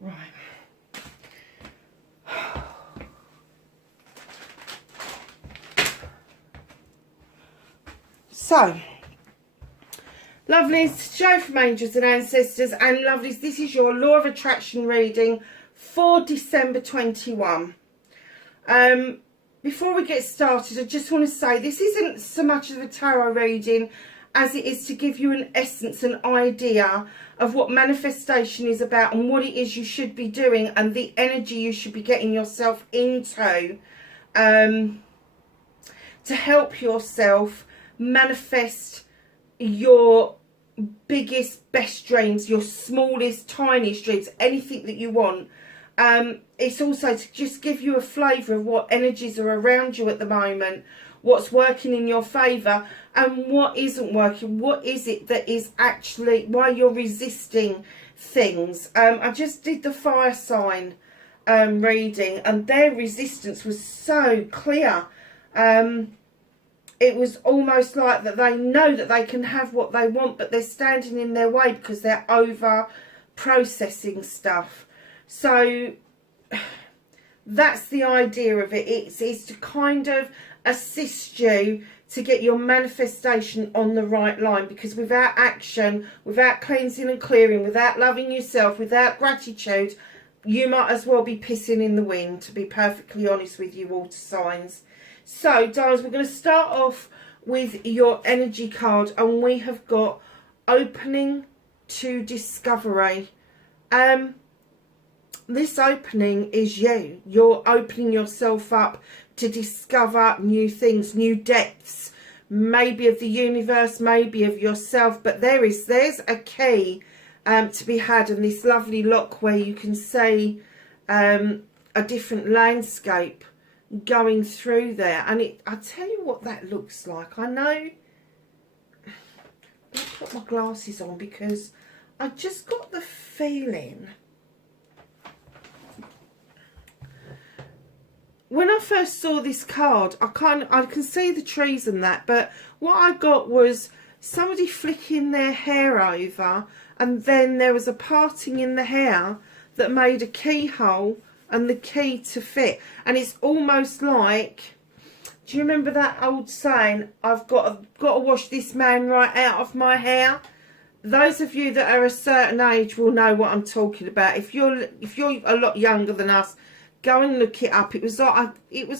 Right. So, lovelies, show from angels and ancestors, and lovelies, this is your law of attraction reading for December 21. Before we get started, I just want to say this isn't so much of a tarot reading as it is to give you an essence, an idea of what manifestation is about and what it is you should be doing and the energy you should be getting yourself into to help yourself manifest your biggest, best dreams, your smallest, tiniest dreams, anything that you want. It's also to just give you a flavour of what energies are around you at the moment, what's working in your favour and what isn't working. What is it that is actually why you're resisting things? I just did the fire sign reading, and their resistance was so clear. It was almost like that they know that they can have what they want, but they're standing in their way because they're over processing stuff. So that's the idea of it. It's to kind of assist you to get your manifestation on the right line, because without action, without cleansing and clearing, without loving yourself, without gratitude, you might as well be pissing in the wind, to be perfectly honest with you, water signs. So, darlings, we're going to start off with your energy card, and we have got opening to discovery. This opening is you. You're opening yourself up to discover new things, new depths, maybe of the universe, maybe of yourself. But there's a key to be had, and this lovely lock where you can see a different landscape going through there. And I'll tell you what that looks like. I know, I'll put my glasses on because I just got the feeling, when I first saw this card, I can see the trees and that, but what I got was somebody flicking their hair over, and then there was a parting in the hair that made a keyhole and the key to fit. And it's almost like, do you remember that old saying, I've got to wash this man right out of my hair? Those of you that are a certain age will know what I'm talking about. If you're a lot younger than us, go and look it up. It was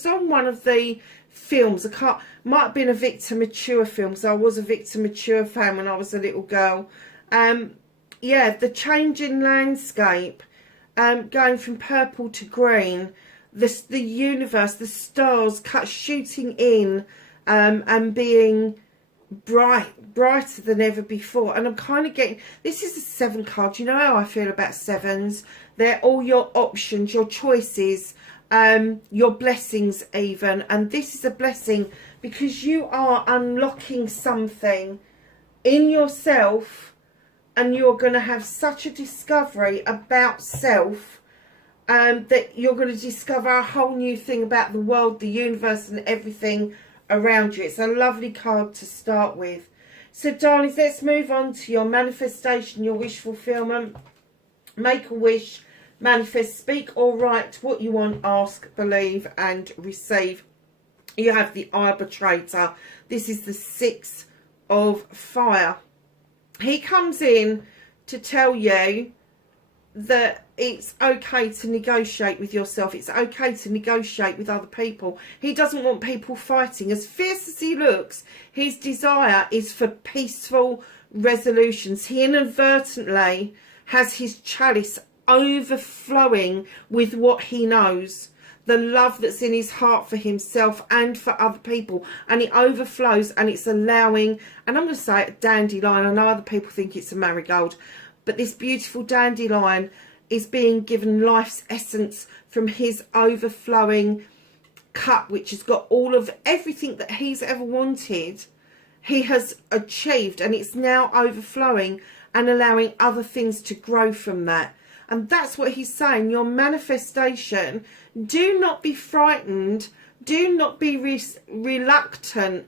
on one of the films. Might have been a Victor Mature film, so I was a Victor Mature fan when I was a little girl. Yeah, the changing landscape, going from purple to green, the universe, the stars shooting in, and being brighter than ever before. And I'm kind of getting, this is a 7 card. You know how I feel about 7s. They're all your options, your choices, your blessings even. And this is a blessing because you are unlocking something in yourself, and you're going to have such a discovery about self, that you're going to discover a whole new thing about the world, the universe and everything around you. It's a lovely card to start with. So, darlings, let's move on to your manifestation, your wish fulfillment. Make a wish, manifest, speak or write what you want, ask, believe and receive. You have the arbitrator. This is the 6 of fire. He comes in to tell you that it's okay to negotiate with yourself. It's okay to negotiate with other people. He doesn't want people fighting. As fierce as he looks, his desire is for peaceful resolutions. He inadvertently has his chalice overflowing with what he knows, the love that's in his heart for himself and for other people, and it overflows, and it's allowing, and I'm going to say it, a dandelion. I know other people think it's a marigold, but this beautiful dandelion is being given life's essence from his overflowing cup, which has got all of everything that he's ever wanted. He has achieved, and it's now overflowing and allowing other things to grow from that. And that's what he's saying. Your manifestation, do not be frightened. Do not be reluctant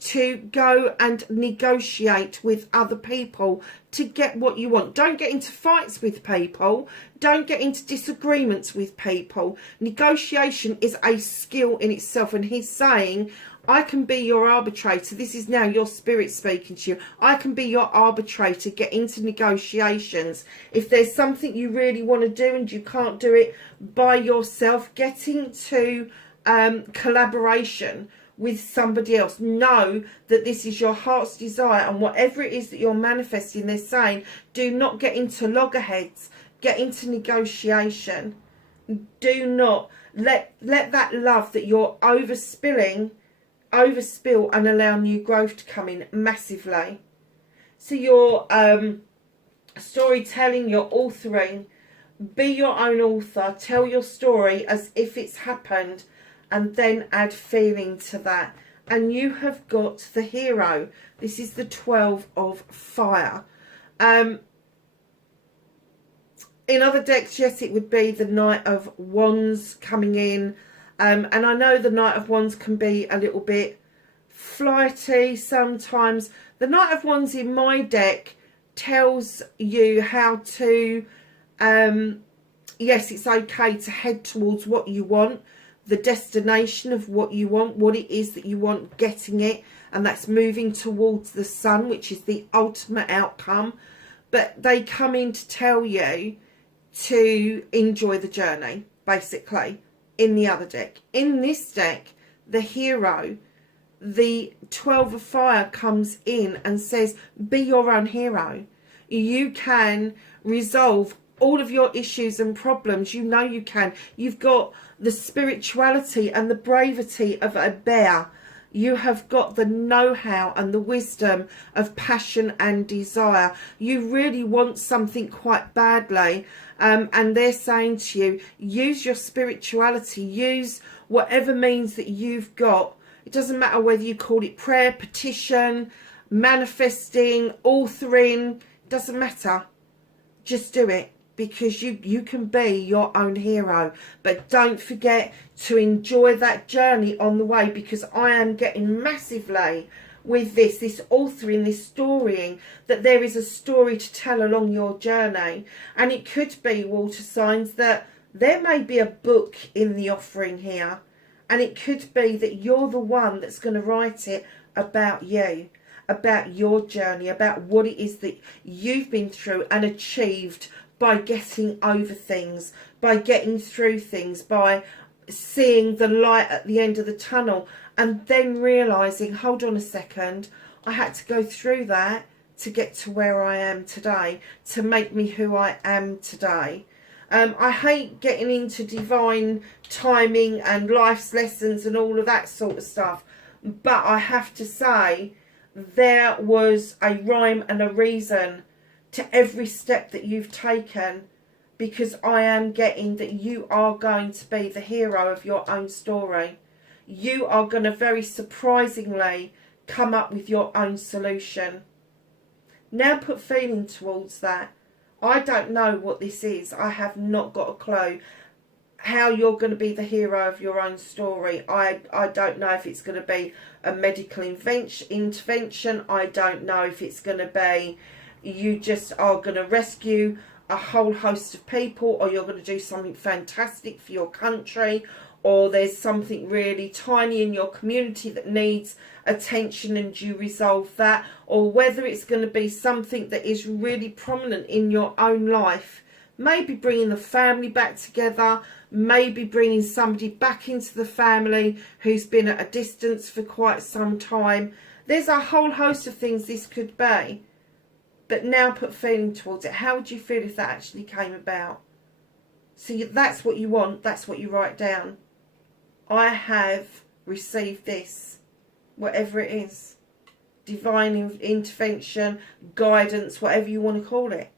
to go and negotiate with other people to get what you want. Don't get into fights with people. Don't get into disagreements with people. Negotiation is a skill in itself, and he's saying, I can be your arbitrator. This is now your spirit speaking to you. I can be your arbitrator. Get into negotiations. If there's something you really want to do and you can't do it by yourself, get into collaboration with somebody else. Know that this is your heart's desire, and whatever it is that you're manifesting, they're saying, do not get into loggerheads. Get into negotiation. Do not let that love that you're overspill and allow new growth to come in massively. So your storytelling, your authoring, be your own author. Tell your story as if it's happened, and then add feeling to that. And you have got the hero. This is the 12 of fire. In other decks, yes, it would be the Knight of Wands coming in. And I know the Knight of Wands can be a little bit flighty sometimes. The Knight of Wands in my deck tells you how to, yes, it's okay to head towards what you want, the destination of what you want, what it is that you want, getting it, and that's moving towards the sun, which is the ultimate outcome. But they come in to tell you to enjoy the journey, basically, in the other deck. In this deck, the hero, the 12 of fire, comes in and says, be your own hero. You can resolve all of your issues and problems. You know you can. You've got the spirituality and the bravery of a bear. You have got the know-how and the wisdom of passion and desire. You really want something quite badly, and they're saying to you, use your spirituality, use whatever means that you've got. It doesn't matter whether you call it prayer, petition, manifesting, authoring, it doesn't matter. Just do it, because you can be your own hero. But don't forget to enjoy that journey on the way, because I am getting massively with this authoring, this storying, that there is a story to tell along your journey. And it could be, water signs, that there may be a book in the offering here, and it could be that you're the one that's going to write it about you, about your journey, about what it is that you've been through and achieved by getting over things, by getting through things, by seeing the light at the end of the tunnel, and then realising, hold on a second, I had to go through that to get to where I am today, to make me who I am today. I hate getting into divine timing and life's lessons and all of that sort of stuff, but I have to say, there was a rhyme and a reason to every step that you've taken, because I am getting that you are going to be the hero of your own story. You are going to very surprisingly come up with your own solution. Now put feeling towards that. I don't know what this is. I have not got a clue how you're going to be the hero of your own story. I don't know if it's going to be a medical intervention. I don't know if it's going to be you just are going to rescue a whole host of people, or you're going to do something fantastic for your country, or there's something really tiny in your community that needs attention and you resolve that, or whether it's going to be something that is really prominent in your own life. Maybe bringing the family back together, maybe bringing somebody back into the family who's been at a distance for quite some time. There's a whole host of things this could be. But now put feeling towards it. How would you feel if that actually came about? So that's what you want. That's what you write down. I have received this. Whatever it is. Divine intervention, guidance, whatever you want to call it.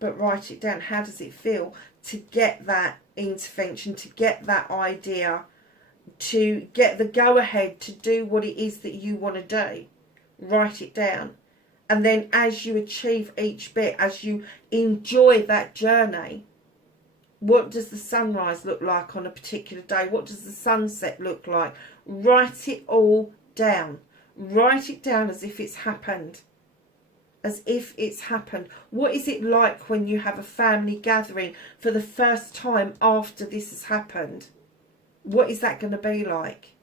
But write it down. How does it feel to get that intervention, to get that idea, to get the go-ahead to do what it is that you want to do? Write it down. And then as you achieve each bit, as you enjoy that journey, what does the sunrise look like on a particular day? What does the sunset look like? Write it all down. Write it down as if it's happened. As if it's happened. What is it like when you have a family gathering for the first time after this has happened? What is that going to be like?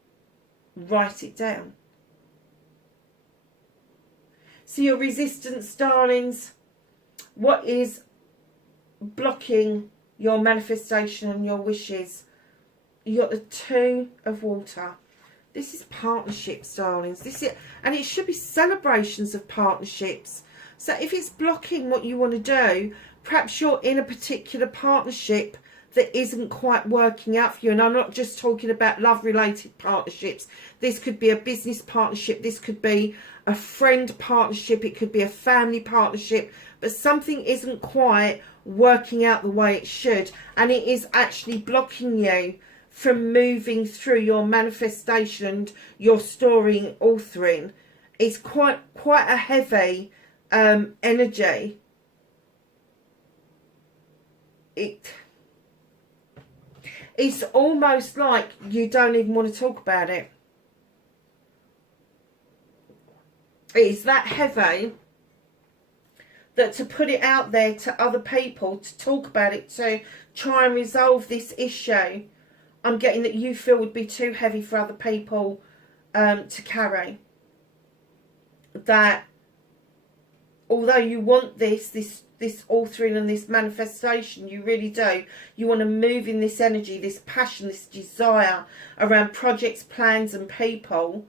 Write it down. So your resistance, darlings, what is blocking your manifestation and your wishes? You got the Two of Water. This is partnerships, darlings. This is, and it should be celebrations of partnerships. So if it's blocking what you want to do, perhaps you're in a particular partnership that isn't quite working out for you. And I'm not just talking about love-related partnerships. This could be a business partnership. This could be a friend partnership. It could be a family partnership. But something isn't quite working out the way it should. And it is actually blocking you from moving through your manifestation and your story and authoring. It's quite a heavy energy. It's almost like you don't even want to talk about it. It's that heavy that to put it out there to other people, to talk about it, to try and resolve this issue, I'm getting that you feel would be too heavy for other people to carry. That although you want this authoring and this manifestation, you really do. You want to move in this energy, this passion, this desire around projects, plans and people.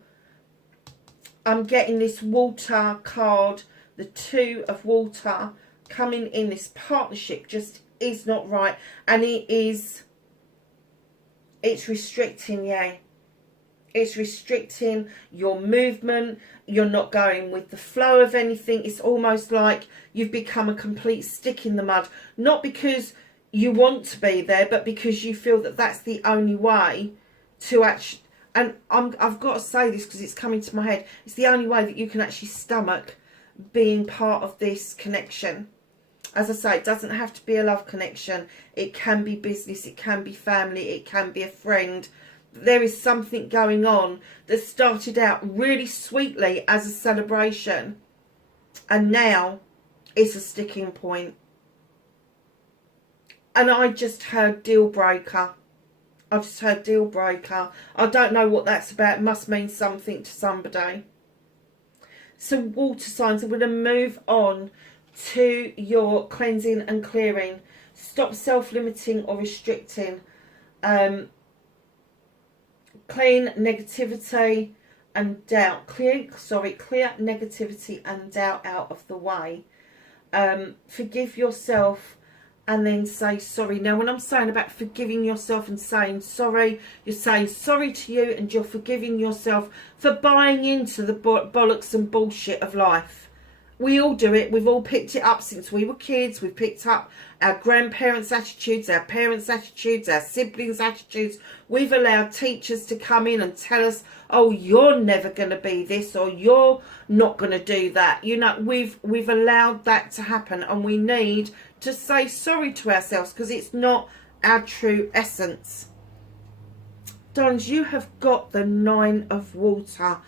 I'm getting this Water card, the Two of Water, coming in. This partnership just is not right. And it's restricting you. It's restricting your movement. You're not going with the flow of anything. It's almost like you've become a complete stick in the mud. Not because you want to be there, but because you feel that that's the only way to actually... And I've got to say this because it's coming to my head. It's the only way that you can actually stomach being part of this connection. As I say, it doesn't have to be a love connection. It can be business. It can be family. It can be a friend. There is something going on that started out really sweetly as a celebration. And now it's a sticking point. And I just heard deal breaker. I just heard deal breaker. I don't know what that's about. It must mean something to somebody. So water signs, I'm going to move on to your cleansing and clearing. Stop self-limiting or restricting. Clean negativity and doubt. Clear negativity and doubt out of the way. Forgive yourself and then say sorry. Now, when I'm saying about forgiving yourself and saying sorry, you're saying sorry to you and you're forgiving yourself for buying into the bollocks and bullshit of life. We all do it. We've all picked it up since we were kids. We've picked up our grandparents' attitudes, our parents' attitudes, our siblings' attitudes. We've allowed teachers to come in and tell us, oh, you're never going to be this, or you're not going to do that. You know, we've allowed that to happen, and we need to say sorry to ourselves because it's not our true essence. Darlings, you have got the Nine of Water.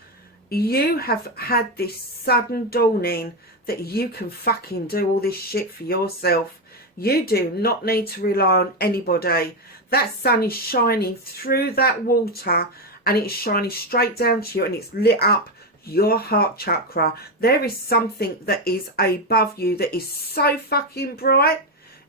You have had this sudden dawning that you can fucking do all this shit for yourself. You do not need to rely on anybody. That sun is shining through that water and it's shining straight down to you and it's lit up your heart chakra. There is something that is above you that is so fucking bright.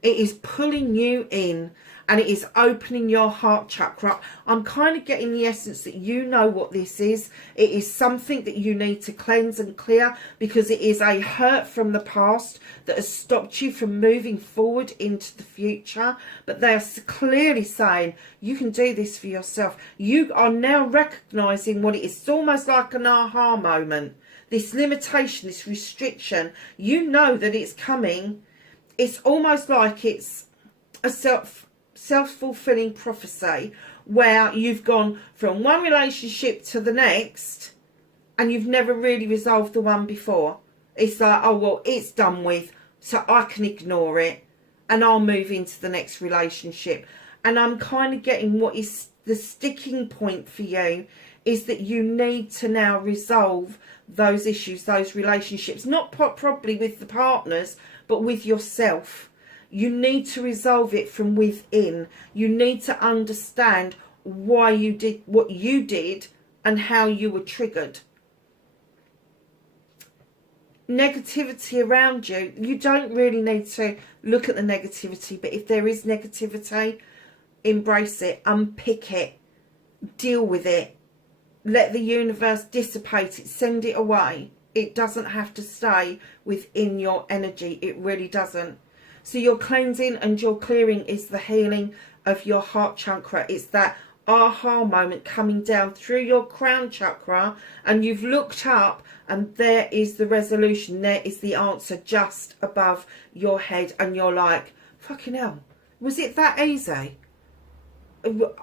It is pulling you in and it is opening your heart chakra. I'm kind of getting the essence that you know what this is. It is something that you need to cleanse and clear because it is a hurt from the past that has stopped you from moving forward into the future. But they are clearly saying you can do this for yourself. You are now recognising what it is. It's almost like an aha moment. This limitation, this restriction, you know that it's coming. It's almost like it's a self-fulfilling prophecy where you've gone from one relationship to the next and you've never really resolved the one before. It's like, oh, well, it's done with, so I can ignore it and I'll move into the next relationship. And I'm kind of getting what is the sticking point for you is that you need to now resolve those issues, those relationships, not probably with the partners, but with yourself. You need to resolve it from within. You need to understand why you did what you did and how you were triggered. Negativity around you, you don't really need to look at the negativity, but if there is negativity, embrace it, unpick it, deal with it, let the universe dissipate it, send it away. It doesn't have to stay within your energy. It really doesn't. So your cleansing and your clearing is the healing of your heart chakra. It's that aha moment coming down through your crown chakra, and you've looked up and there is the resolution, there is the answer just above your head, and you're like, fucking hell, was it that easy?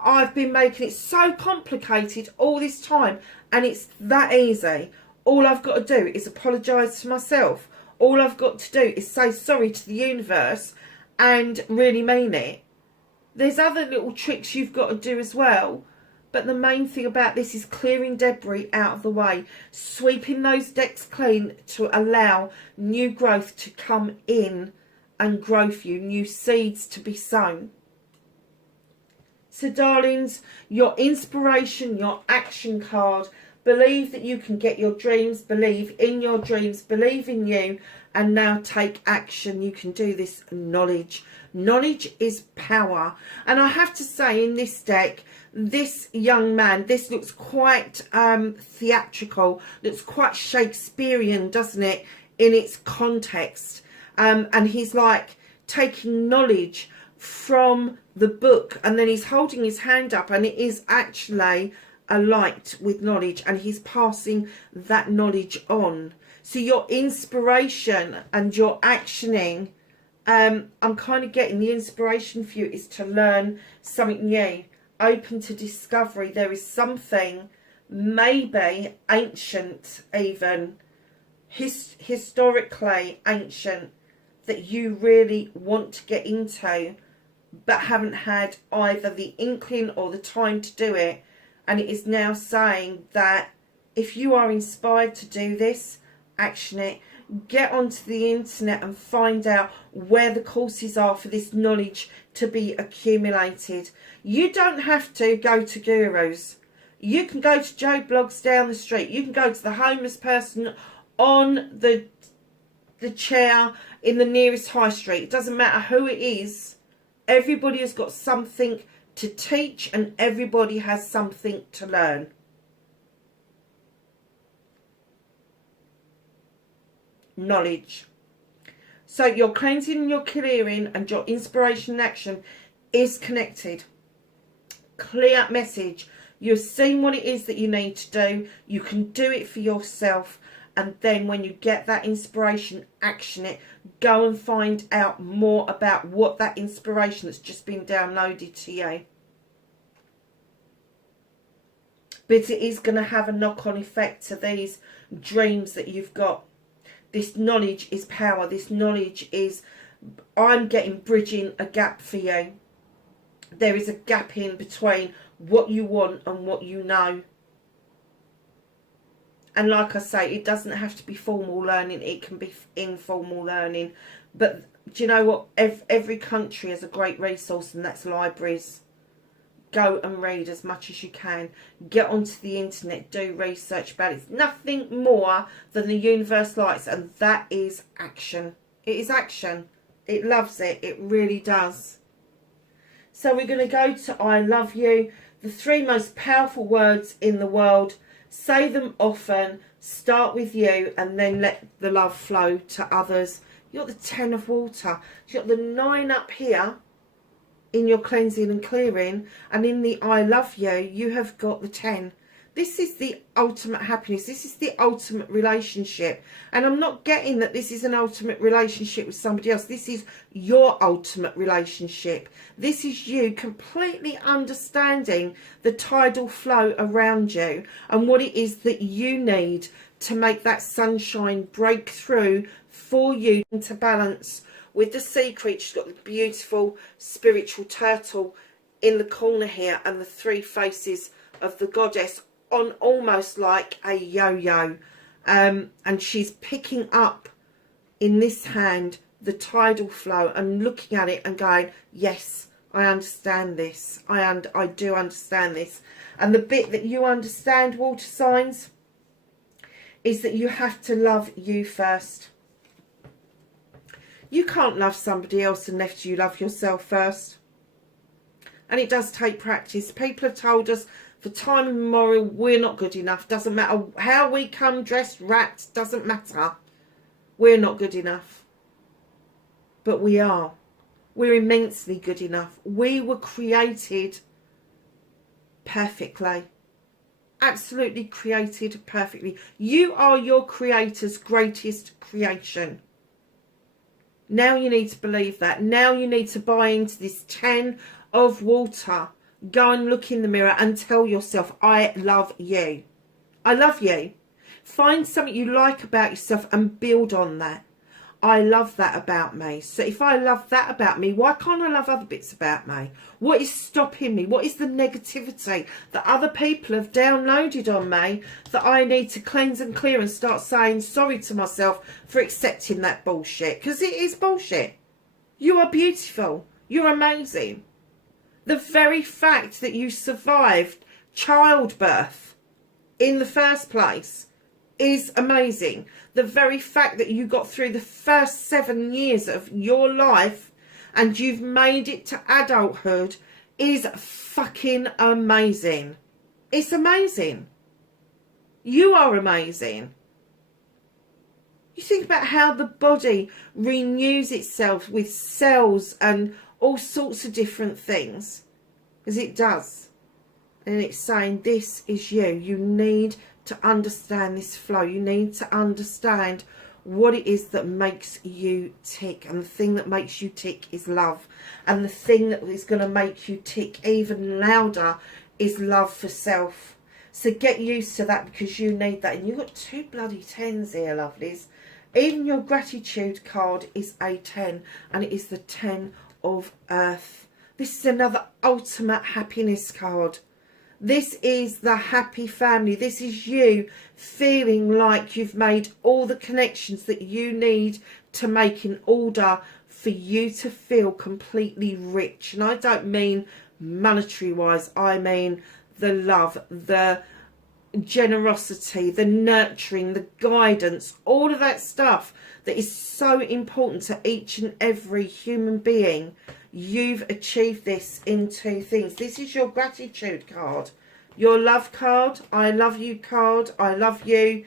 I've been making it so complicated all this time, and it's that easy. All I've got to do is apologise to myself. All I've got to do is say sorry to the universe and really mean it. There's other little tricks you've got to do as well, but the main thing about this is clearing debris out of the way, sweeping those decks clean to allow new growth to come in and grow for you, new seeds to be sown. So darlings, your inspiration, your action card, believe that you can get your dreams, believe in your dreams, believe in you, and now take action. You can do this. Knowledge. Knowledge is power. And I have to say, in this deck, this young man, this looks quite theatrical, looks quite Shakespearean, doesn't it, in its context. And he's like taking knowledge from the book, and then he's holding his hand up, and it is actually a light with knowledge, and he's passing that knowledge on. So your inspiration and your actioning, I'm kind of getting the inspiration for you is to learn something new, open to discovery. There is something maybe ancient, even historically ancient, that you really want to get into, but haven't had either the inkling or the time to do it. And it is now saying that if you are inspired to do this, action it. Get onto the internet and find out where the courses are for this knowledge to be accumulated. You don't have to go to gurus. You can go to Joe Blogs down the street. You can go to the homeless person on the chair in the nearest high street. It doesn't matter who it is. Everybody has got something to teach, and everybody has something to learn. Knowledge. So your cleansing and your clearing and your inspiration and action is connected. Clear message. You've seen what it is that you need to do. You can do it for yourself. And then when you get that inspiration, action it. Go and find out more about what that inspiration that's just been downloaded to you. But it is going to have a knock-on effect to these dreams that you've got. This knowledge is power. This knowledge is, I'm getting bridging a gap for you. There is a gap in between what you want and what you know. And like I say, it doesn't have to be formal learning. It can be informal learning. But do you know what? Every country has a great resource, and that's libraries. Go and read as much as you can. Get onto the internet. Do research about it. It's nothing more than the universe likes, and that is action. It is action. It loves it. It really does. So we're going to go to I love you. The 3 most powerful words in the world. Say them often, start with you, and then let the love flow to others. You've got the 10 of water. You've got the 9 up here in your cleansing and clearing, and in the I love you, you have got the 10. This is the ultimate happiness. This is the ultimate relationship. And I'm not getting that this is an ultimate relationship with somebody else. This is your ultimate relationship. This is you completely understanding the tidal flow around you and what it is that you need to make that sunshine break through for you into balance. With the sea creature, she's got the beautiful spiritual turtle in the corner here, and the 3 faces of the goddess on almost like a yo-yo. And she's picking up in this hand the tidal flow and looking at it and going, yes, I understand this. I do understand this. And the bit that you understand, water signs, is that you have to love you first. You can't love somebody else unless you love yourself first. And it does take practice. People have told us for time immemorial we're not good enough. Doesn't matter how we come dressed, wrapped, doesn't matter. We're not good enough. But we are. We're immensely good enough. We were created perfectly. Absolutely created perfectly. You are your creator's greatest creation. Now you need to believe that. Now you need to buy into this 10 of water. Go and look in the mirror and tell yourself, I love you. I love you. Find something you like about yourself and build on that. I love that about me. So if I love that about me, why can't I love other bits about me? What is stopping me? What is the negativity that other people have downloaded on me that I need to cleanse and clear and start saying sorry to myself for accepting that bullshit? Because it is bullshit. You are beautiful. You're amazing. The very fact that you survived childbirth in the first place is amazing. The very fact that you got through the first 7 years of your life and you've made it to adulthood is fucking amazing. It's amazing. You are amazing. You think about how the body renews itself with cells and all sorts of different things, as it does. And it's saying, this is you. You need to understand this flow. You need to understand what it is that makes you tick. And the thing that makes you tick is love. And the thing that is going to make you tick even louder is love for self. So get used to that, because you need that. And you've got 2 bloody 10s here, lovelies. Even your gratitude card is a 10. And it is the 10 of earth. This is another ultimate happiness card. This is the happy family. This is you feeling like you've made all the connections that you need to make in order for you to feel completely rich. And I don't mean monetary wise. I mean the love, the generosity, the nurturing, the guidance, all of that stuff that is so important to each and every human being. You've achieved this in 2 things. This is your gratitude card, your love card, I love you card, I love you.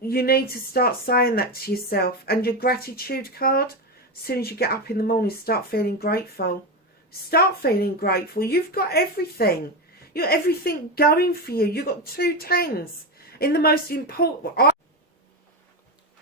You need to start saying that to yourself. And your gratitude card, as soon as you get up in the morning, start feeling grateful. Start feeling grateful. You've got everything. You've got everything going for you. You've got 2 10s in the most important...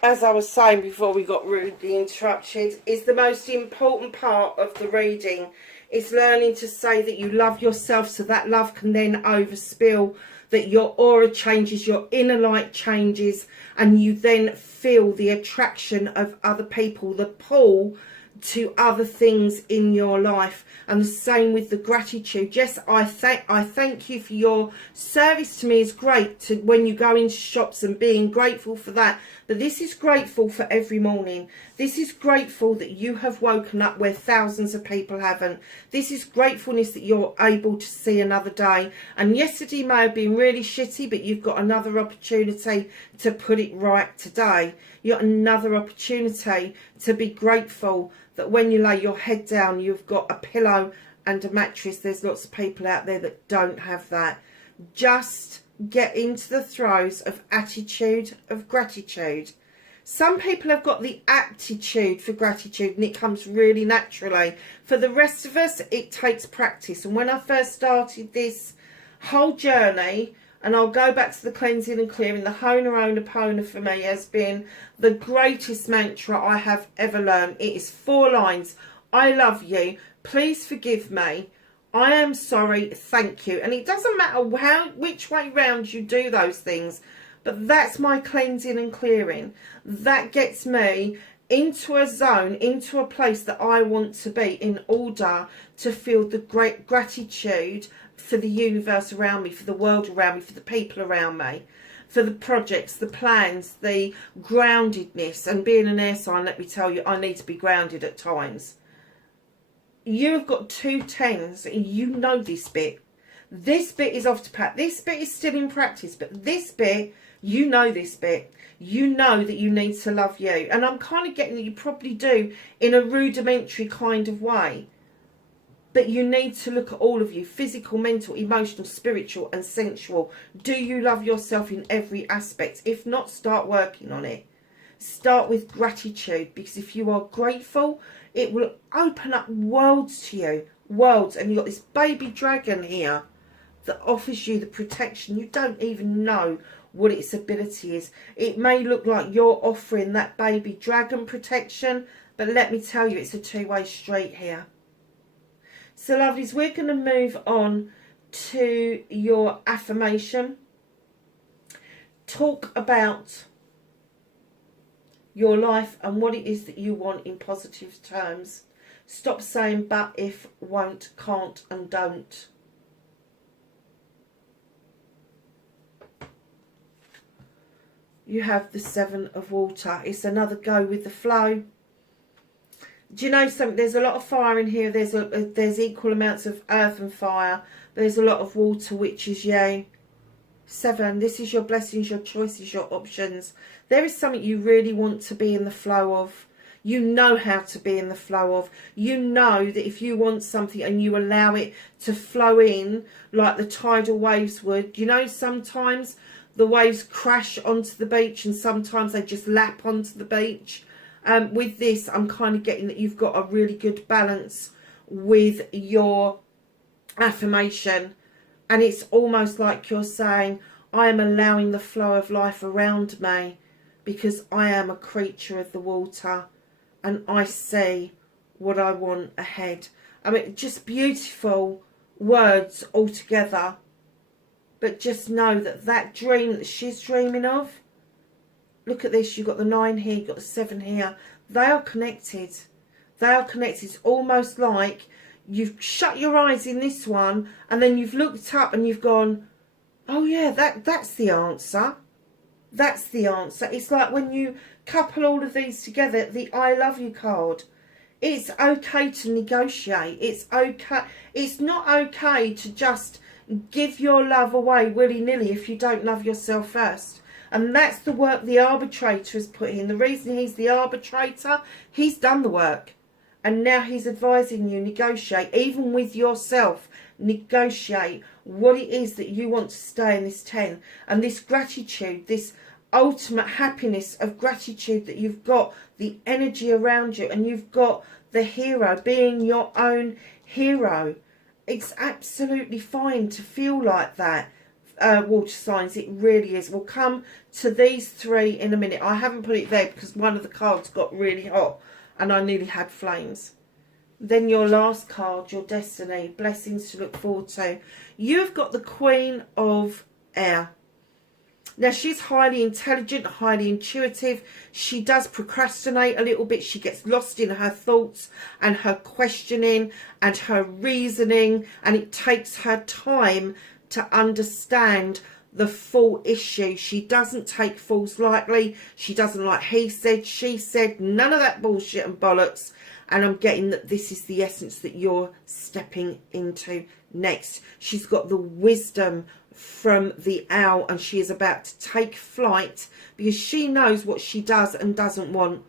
As I was saying before we got rudely interrupted, is the most important part of the reading is learning to say that you love yourself, so that love can then overspill, that your aura changes, your inner light changes, and you then feel the attraction of other people, the pull to other things in your life. And the same with the gratitude. Yes, I thank you for your service to me. Is great to when you go into shops and being grateful for that. But this is grateful for every morning. This is grateful that you have woken up where thousands of people haven't. This is gratefulness that you're able to see another day. And yesterday may have been really shitty, but you've got another opportunity to put it right today. You've got another opportunity to be grateful that when you lay your head down, you've got a pillow and a mattress. There's lots of people out there that don't have that. Just get into the throes of attitude of gratitude. Some people have got the aptitude for gratitude and it comes really naturally. For the rest of us, it takes practice. And when I first started this whole journey, and I'll go back to the cleansing and clearing, the Ho'oponopono for me has been the greatest mantra I have ever learned. It is 4 lines. I love you. Please forgive me. I am sorry. Thank you. And it doesn't matter which way round you do those things, but that's my cleansing and clearing. That gets me into a zone, into a place that I want to be in order to feel the great gratitude for the universe around me, for the world around me, for the people around me, for the projects, the plans, the groundedness. And being an air sign, let me tell you, I need to be grounded at times. You've got 2 tens, and you know this bit. This bit is off to pat. This bit is still in practice, but this bit, you know this bit. You know that you need to love you. And I'm kind of getting that you probably do in a rudimentary kind of way. But you need to look at all of you. Physical, mental, emotional, spiritual and sensual. Do you love yourself in every aspect? If not, start working on it. Start with gratitude. Because if you are grateful, it will open up worlds to you. Worlds. And you've got this baby dragon here that offers you the protection. You don't even know what its ability is. It may look like you're offering that baby dragon protection, but let me tell you, it's a two-way street here. So lovelies, we're going to move on to your affirmation. Talk about your life and what it is that you want in positive terms. Stop saying but, if, won't, can't and don't. You have the 7 of water. It's another go with the flow. Do you know something? There's a lot of fire in here. There's equal amounts of earth and fire. There's a lot of water, which is you. 7. This is your blessings, your choices, your options. There is something you really want to be in the flow of. You know how to be in the flow of. You know that if you want something and you allow it to flow in like the tidal waves would. You know, sometimes the waves crash onto the beach and sometimes they just lap onto the beach. With this, I'm kind of getting that you've got a really good balance with your affirmation. And it's almost like you're saying, I am allowing the flow of life around me because I am a creature of the water and I see what I want ahead. I mean, just beautiful words altogether. But just know that that dream that she's dreaming of, look at this, you've got the 9 here, you've got the 7 here. They are connected. They are connected. It's almost like you've shut your eyes in this one and then you've looked up and you've gone, oh yeah, that's the answer. That's the answer. It's like when you couple all of these together, the I love you card. It's okay to negotiate. It's okay. It's not okay to just give your love away willy-nilly if you don't love yourself first. And that's the work the arbitrator has put in. The reason he's the arbitrator, he's done the work. And now he's advising you, negotiate, even with yourself. Negotiate what it is that you want to stay in this 10. And this gratitude, this ultimate happiness of gratitude that you've got the energy around you. And you've got the hero, being your own hero. It's absolutely fine to feel like that, water signs. It really is. We'll come to these 3 in a minute. I haven't put it there because one of the cards got really hot and I nearly had flames. Then your last card, your destiny, blessings to look forward to. You've got the Queen of Air. Now, she's highly intelligent, highly intuitive. She does procrastinate a little bit. She gets lost in her thoughts and her questioning and her reasoning. And it takes her time to understand the full issue. She doesn't take fools lightly. She doesn't like he said, she said, none of that bullshit and bollocks. And I'm getting that this is the essence that you're stepping into next. She's got the wisdom from the owl and she is about to take flight because she knows what she does and doesn't want.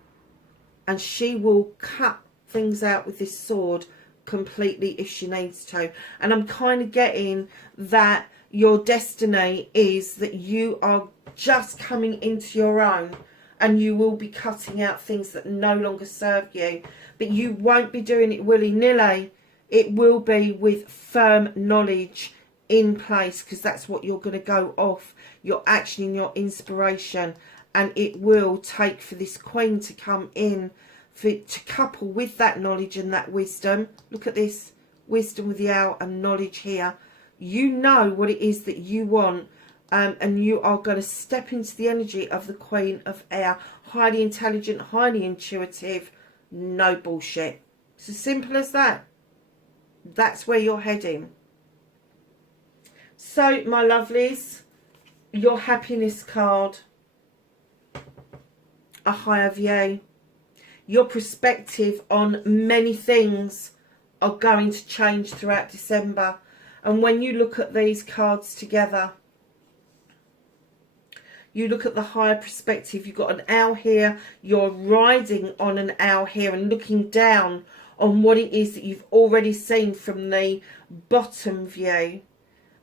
And she will cut things out with this sword completely if she needs to. And I'm kind of getting that your destiny is that you are just coming into your own and you will be cutting out things that no longer serve you. But you won't be doing it willy-nilly. It will be with firm knowledge in place because that's what you're going to go off. Your action and your inspiration. And it will take for this queen to come in, for it to couple with that knowledge and that wisdom. Look at this. Wisdom with the owl and knowledge here. You know what it is that you want and you are going to step into the energy of the Queen of Air. Highly intelligent, highly intuitive, no bullshit. It's as simple as that. That's where you're heading. So, my lovelies, your happiness card, a higher view. Your perspective on many things are going to change throughout December. And when you look at these cards together, you look at the higher perspective. You've got an owl here. You're riding on an owl here and looking down on what it is that you've already seen from the bottom view.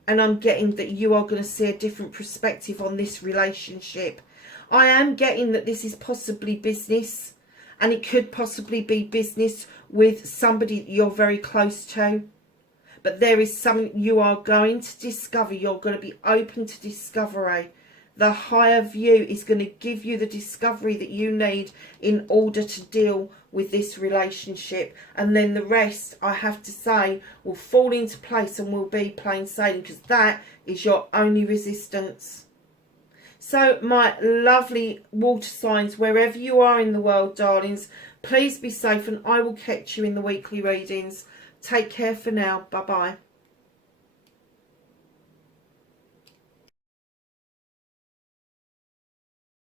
And I'm getting that you are going to see a different perspective on this relationship. I am getting that this is possibly business. And it could possibly be business with somebody that you're very close to. But there is something you are going to discover. You're going to be open to discovery. The higher view is going to give you the discovery that you need in order to deal with this relationship. And then the rest, I have to say, will fall into place and will be plain sailing, because that is your only resistance. So, my lovely water signs, wherever you are in the world, darlings, please be safe, and I will catch you in the weekly readings. Take care for now. Bye-bye.